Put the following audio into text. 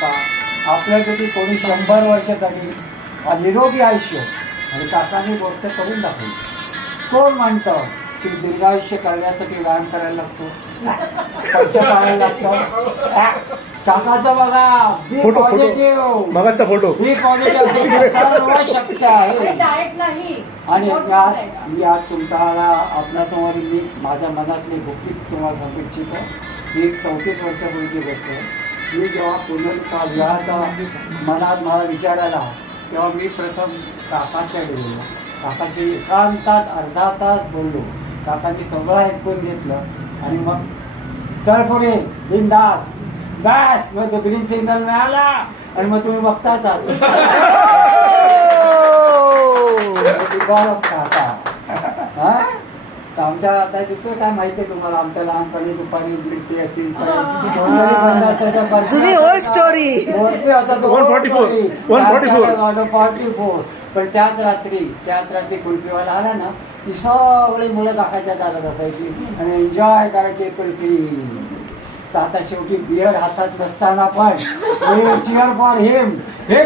का आपल्यापैकी कोणी 100 वर्ष जगेल निरोगी आयुष्य आणि काकांनी गोष्ट करून दाखवली. कोण म्हणतं की दीर्घायुष्य करण्यासाठी व्यायाम करायला लागतो, पक्ष पाळायला लागतं. काकाचा बघा बी फोटो पॉझिटिव्ह, मगाचा फोटो बी पॉझिटिव्ह सर्व शक्य आहे. डाएट नाही आणि मी आज तुम्हाला आपल्यासमोर मी माझ्या मनातली गुपित तुम्हाला सांगू इच्छितो. ही 34 वर्षापूर्वीची गोष्ट आहे. मी जेव्हा पुनर्विवाहाचा मनात मला विचार आला तेव्हा मी प्रथम काकांच्याकडे बोललो. काकाशी एकांतात अर्धा तास बोललो. काकांनी सगळं ऐकून घेतलं आणि मग चल पुढे बिनधास बस. मग तो ग्रीन सिग्नल मिळाला आणि मग तुम्ही बघताच आमच्या आता दुसरं काय माहिती आहे तुम्हाला, आमच्या लहानपणी दुपारी दीड ते 3 जुनी ओल्ड स्टोरी 144. पण त्याच रात्री कुल्फीवाला आला ना ती सगळी मुलं काकाच्या दारात असायची आणि एन्जॉय करायची कुल्फी. तर आता शेवटी बियर हातात नसताना पण चिअर फॉर हिम. हे